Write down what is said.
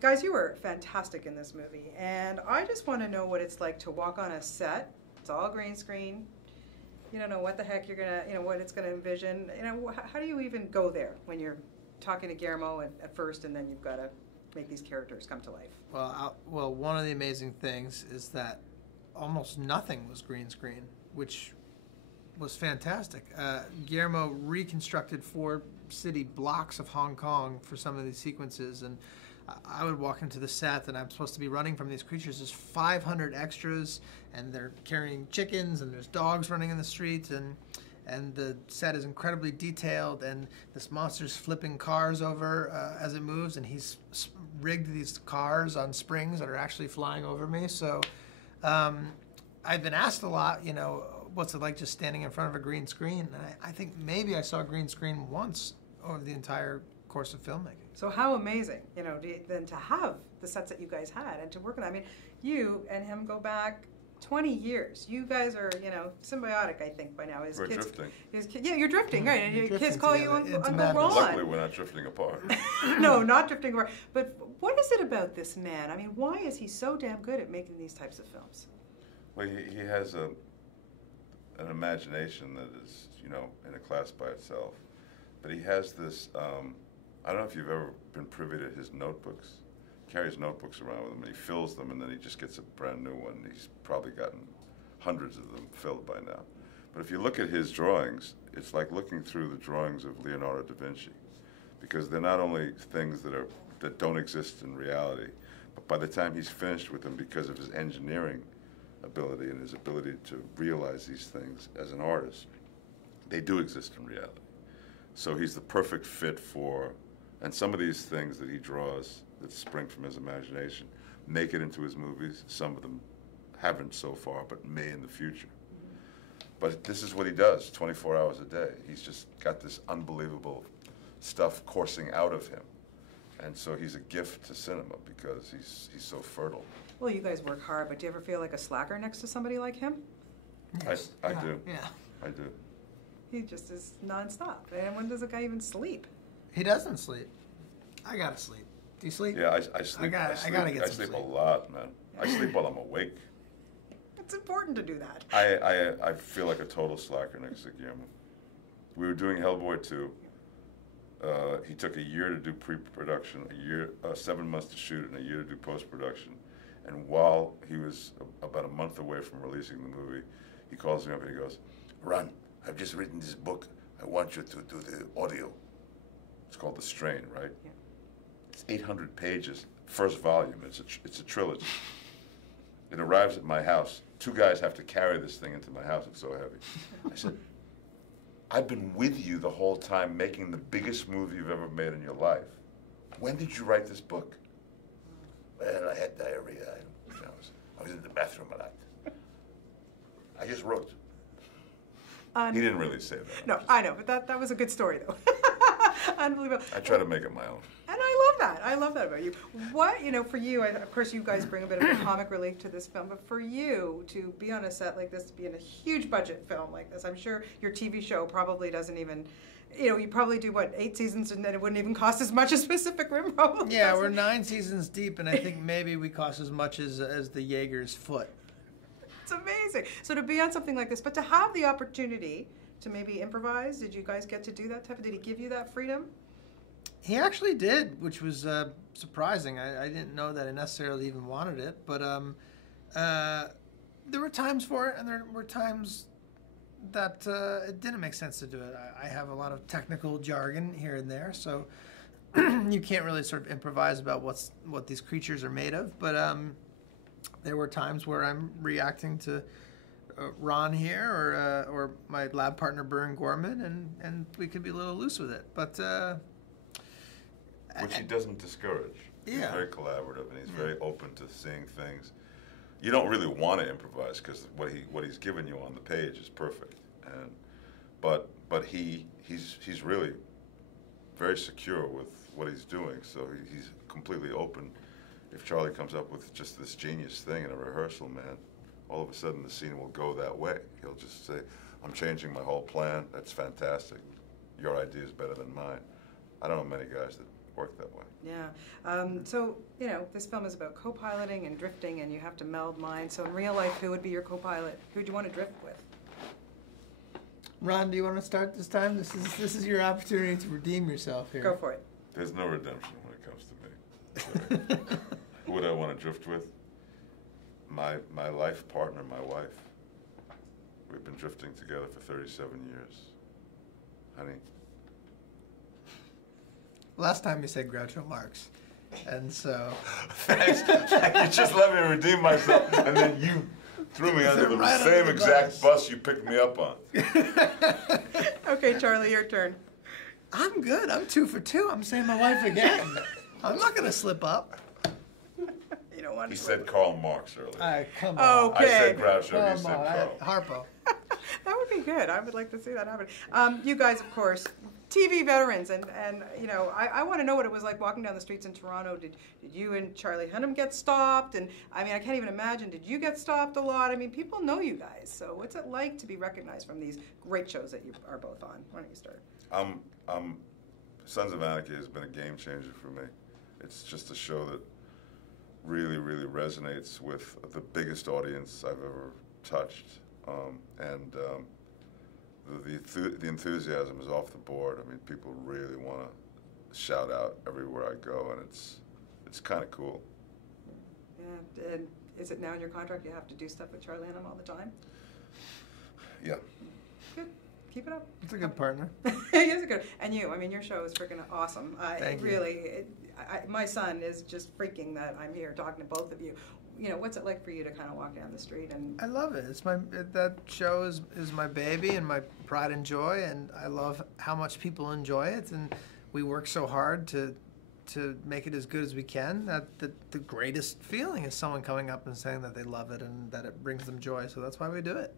Guys, you were fantastic in this movie, and I just want to know what it's like to walk on a set. It's all green screen. You don't know what the heck you're gonna, what it's gonna envision. How do you even go there when you're talking to Guillermo at first, and then you've got to make these characters come to life? Well, one of the amazing things is that almost nothing was green screen, which was fantastic. Guillermo reconstructed 4 city blocks of Hong Kong for some of these sequences, and I would walk into the set and I'm supposed to be running from these creatures. There's 500 extras, and they're carrying chickens, and there's dogs running in the streets, and the set is incredibly detailed, and this monster's flipping cars over as it moves, and he's rigged these cars on springs that are actually flying over me. So I've been asked a lot, what's it like just standing in front of a green screen? And I think maybe I saw a green screen once over the entire course of filmmaking. So how amazing, then to have the sets that you guys had and to work on that. I mean, you and him go back 20 years. You guys are, symbiotic, I think, by now. We're drifting. Yeah, you're drifting, right? And your kids call you Uncle Ron. Luckily, we're not drifting apart. No, not drifting apart. But what is it about this man? I mean, why is he so damn good at making these types of films? Well, he has an imagination that is, in a class by itself. But he has this, I don't know if you've ever been privy to his notebooks. He carries notebooks around with him, and he fills them, and then he just gets a brand new one. He's probably gotten hundreds of them filled by now. But if you look at his drawings, it's like looking through the drawings of Leonardo da Vinci, because they're not only things that don't exist in reality, but by the time he's finished with them, because of his engineering ability and his ability to realize these things as an artist, they do exist in reality. So he's the perfect fit for, and some of these things that he draws that spring from his imagination make it into his movies. Some of them haven't so far, but may in the future. But this is what he does 24 hours a day. He's just got this unbelievable stuff coursing out of him. And so he's a gift to cinema because he's so fertile. Well, you guys work hard, but do you ever feel like a slacker next to somebody like him? Yes. I do. Yeah. I do. He just is nonstop. And when does a guy even sleep? He doesn't sleep. I gotta sleep. Do you sleep? Yeah, I sleep. I gotta get some sleep sleep. a lot, man. I sleep while I'm awake. It's important to do that. I feel like a total slacker next to Guillermo. We were doing Hellboy 2. He took a year to do pre-production, 7 months to shoot it, and a year to do post-production. And while he was about a month away from releasing the movie, he calls me up and he goes, "Ron, I've just written this book. I want you to do the audio." It's called The Strain, right? Yeah. It's 800 pages, first volume. It's a trilogy. It arrives at my house. 2 guys have to carry this thing into my house. It's so heavy. I said, "I've been with you the whole time making the biggest movie you've ever made in your life. When did you write this book?" "Well, I had diarrhea. I was in the bathroom a lot. I just wrote." He didn't really say that. No, I know, but that was a good story, though. Unbelievable. I try to make it my own. And I love that. I love that about you. What, for you, of course, you guys bring a bit of a comic relief to this film, but for you to be on a set like this, to be in a huge budget film like this, I'm sure your TV show probably doesn't even, you probably do, 8 seasons, and then it wouldn't even cost as much as Pacific Rim probably. Yeah, we're 9 seasons deep, and I think maybe we cost as much as the Jaeger's foot. It's amazing. So to be on something like this, but to have the opportunity to maybe improvise, did you guys get to do that did he give you that freedom? He actually did, which was surprising. I didn't know that I necessarily even wanted it, but there were times for it, and there were times that it didn't make sense to do it. I have a lot of technical jargon here and there, so you can't really sort of improvise about what these creatures are made of, but there were times where I'm reacting to Ron here or my lab partner Bern Gorman, and we could be a little loose with it. But which he doesn't discourage. Yeah. He's very collaborative, and he's very open to seeing things. You don't really want to improvise because what he's given you on the page is perfect, but he's really very secure with what he's doing. So he's completely open. If Charlie comes up with just this genius thing in a rehearsal, man, all of a sudden the scene will go that way. He'll just say, "I'm changing my whole plan. That's fantastic. Your idea is better than mine." I don't know many guys that work that way. Yeah. So, you know, this film is about co-piloting and drifting, and you have to meld minds. So in real life, who would be your co-pilot? Who would you want to drift with? Ron, do you want to start this time? This is your opportunity to redeem yourself here. Go for it. There's no redemption when it comes to me. So, who would I want to drift with? My life partner, my wife. We've been drifting together for 37 years. Honey. Last time you said Groucho Marx, and so... Thanks. You just let me redeem myself, and then you threw me under the right same under the exact bus you picked me up on. Okay, Charlie, your turn. I'm good. I'm 2 for 2. I'm saying my wife again. I'm not going to slip up. You don't want He to. said Karl Marx earlier. All right, come on. Okay. I said Groucho, you Come said on. Karl. Harpo. That would be good. I would like to see that happen. You guys, of course, TV veterans, and you know, I want to know what it was like walking down the streets in Toronto. Did you and Charlie Hunnam get stopped? And I mean, I can't even imagine. Did you get stopped a lot? I mean, people know you guys. So what's it like to be recognized from these great shows that you are both on? Why don't you start? Sons of Anarchy has been a game changer for me. It's just a show that really, really resonates with the biggest audience I've ever touched. The enthusiasm is off the board. I mean, people really want to shout out everywhere I go, and it's kind of cool. Yeah, and is it now in your contract you have to do stuff with Charlie Hunnam all the time? Yeah. Good. Keep it up. It's a good partner. He is a good. And you, I mean, your show is freaking awesome. Thank you. Really, my son is just freaking that I'm here talking to both of you. You know, what's it like for you to kind of walk down the street and? I love it. That show is my baby and my pride and joy, and I love how much people enjoy it, and we work so hard to make it as good as we can. That the greatest feeling is someone coming up and saying that they love it and that it brings them joy. So that's why we do it.